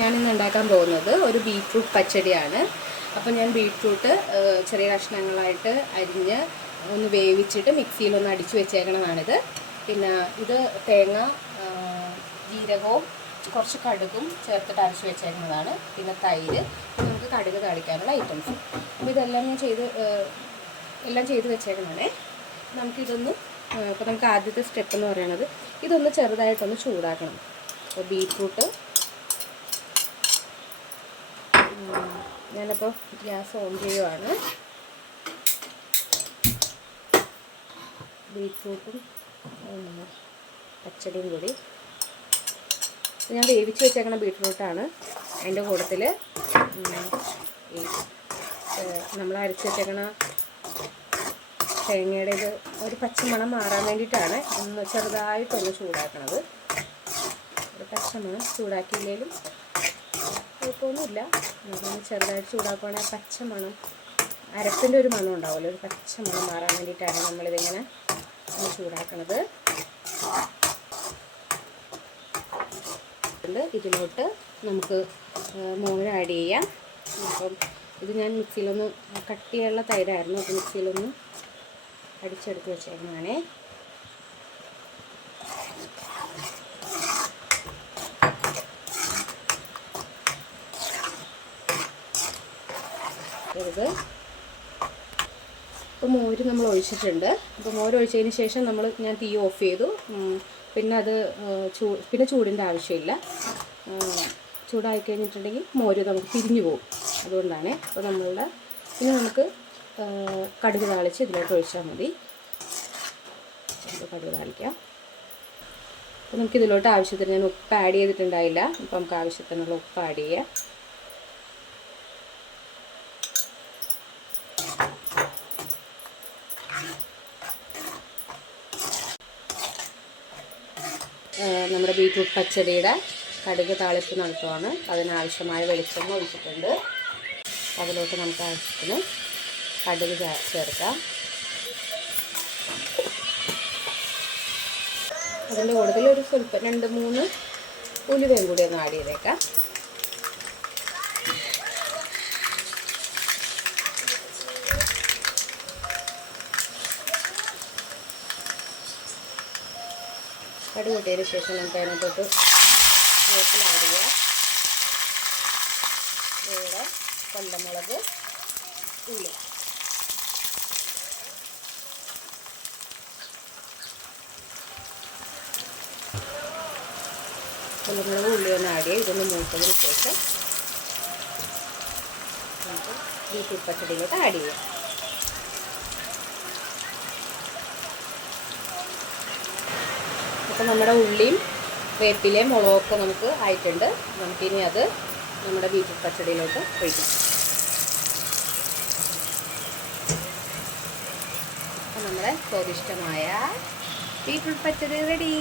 ഞാനിന്ന് ഉണ്ടാക്കാൻ പോകുന്നത് ഒരു ബീറ്റ്റൂട്ട് പച്ചടിയാണ്. അപ്പോൾ ഞാൻ ബീറ്റ്റൂട്ട് ചെറിയ കഷ്ണങ്ങളായിട്ട് അരിഞ്ഞ് ഒന്ന് വേവിച്ചിട്ട് മിക്സിയിലൊന്ന് അടിച്ചു വെച്ചേക്കണതാണിത്. പിന്നെ ഇത് തേങ്ങ ജീരകവും കുറച്ച് കടുകും ചേർത്തിട്ട് അരച്ച് വെച്ചേക്കുന്നതാണ് പിന്നെ തൈര്. നമുക്ക് കടുക് താളിക്കാനുള്ള ഐറ്റംസ് അപ്പോൾ ഇതെല്ലാം ഞാൻ ചെയ്ത് എല്ലാം ചെയ്ത് വെച്ചേക്കണേ നമുക്കിതൊന്ന് ഇപ്പോൾ നമുക്ക് ആദ്യത്തെ സ്റ്റെപ്പ് എന്ന് പറയുന്നത് ഇതൊന്ന് ചെറുതായിട്ടൊന്ന് ചൂടാക്കണം. അപ്പോൾ ഉം, ഞാനപ്പോൾ ഗ്യാസ് ഓൺ ചെയ്യുവാണ്. ബീറ്റ്റൂട്ടും പച്ചടിയും കൂടി. ഞാൻ വേവിച്ച് വെച്ചേക്കണ ബീറ്റ്റൂട്ടാണ്. അതിന്റെ കൂട്ടത്തിൽ നമ്മൾ അരച്ച് വെച്ചേക്കണ തേങ്ങയുടെ ഇത് ഒരു പച്ചമണം മാറാൻ വേണ്ടിയിട്ടാണ് ഒന്ന് ചെറുതായിട്ടൊന്ന് ചൂടാക്കണത്. ഒരു പച്ചമണം ചൂടാക്കിയില്ലെങ്കിലും കുഴപ്പമൊന്നുമില്ല. നമുക്കൊന്ന് ചെറുതായിട്ട് ചൂടാക്കുവാണെങ്കിൽ ആ പച്ചമണം അരപ്പിന്റെ ഒരു മണം ഉണ്ടാവുമല്ലോ ഒരു പച്ച മണം മാറാൻ വേണ്ടിയിട്ടാണ് നമ്മളിതിങ്ങനെ ചൂടാക്കണത്. ഇതിലോട്ട് നമുക്ക് മോര് ആഡ് ചെയ്യാം. അപ്പം ഇത് ഞാൻ മിക്സിയിലൊന്ന് കട്ടിയുള്ള തൈരായിരുന്നു. അത് മിക്സിയിലൊന്ന് അടിച്ചെടുത്ത് വെച്ചേക്കുന്നതാണേ ഇത് ഇപ്പോൾ മോര് നമ്മൾ ഒഴിച്ചിട്ടുണ്ട്. അപ്പോൾ മോര് ഒഴിച്ചതിന് ശേഷം നമ്മൾ ഞാൻ തീ ഓഫ് ചെയ്തു. പിന്നെ അത് ചൂ പിന്നെ ചൂടിന്റെ ആവശ്യമില്ല. ചൂടായി കഴിഞ്ഞിട്ടുണ്ടെങ്കിൽ മോര് നമുക്ക് തിരിഞ്ഞു പോകും. അതുകൊണ്ടാണ് അപ്പോൾ നമ്മളുടെ പിന്നെ നമുക്ക് കടുക് താളിച്ച് ഇതിലോട്ട് ഒഴിച്ചാൽ മതി. കടുക് താളിക്കാം. അപ്പോൾ നമുക്കിതിലോട്ട് ആവശ്യത്തിന് ഞാൻ ഉപ്പ് ആഡ് ചെയ്തിട്ടുണ്ടായില്ല. അപ്പോൾ നമുക്ക് ആവശ്യത്തിനുള്ള ഉപ്പ് ആഡ് ചെയ്യാം. നമ്മുടെ ബീറ്റ്റൂട്ട് പച്ചടിയുടെ കടുക് താളിപ്പ് നടത്തുവാണ്. അതിനാവശ്യമായ വെളിച്ചെണ്ണ ഒഴിച്ചിട്ടുണ്ട്. അതിലോട്ട് നമുക്ക് ആവശ്യത്തിന് കടുക് ചേർക്കാം. അതിന്റെ കൂടുതൽ ഒരു രണ്ട് മൂന്ന് ഉലുവയും കൂടി ഒന്ന് ആഡ് ചെയ്തേക്കാം. കടുക് കൂട്ടിയതിന് ശേഷം നമുക്ക് അതിനകത്തോട്ട് വേപ്പിൽ ആഡ് ചെയ്യാം ഇവിടെ കൊല്ലമുളക് ഉള്ളി. കൊല്ലമുളക് ഉള്ളി ഒന്ന് ആഡ് ചെയ്യുക ഇതൊന്ന് മൂത്തതിന് ശേഷം നമുക്ക് ബീറ്റ്റൂട്ട് പച്ചടിയിലോട്ട് ആഡ് ചെയ്യാം. അപ്പോൾ നമ്മുടെ ഉള്ളിയും വേപ്പിലയും മുളകൊക്കെ നമുക്ക് ആയിട്ടുണ്ട്. നമുക്കിനി അത് നമ്മുടെ ബീറ്റ്റൂട്ട് പച്ചടിയിലോട്ട് ഒഴിക്കാം. നമ്മുടെ സ്വാദിഷ്ടമായ ബീറ്റ്റൂട്ട് പച്ചടി റെഡി.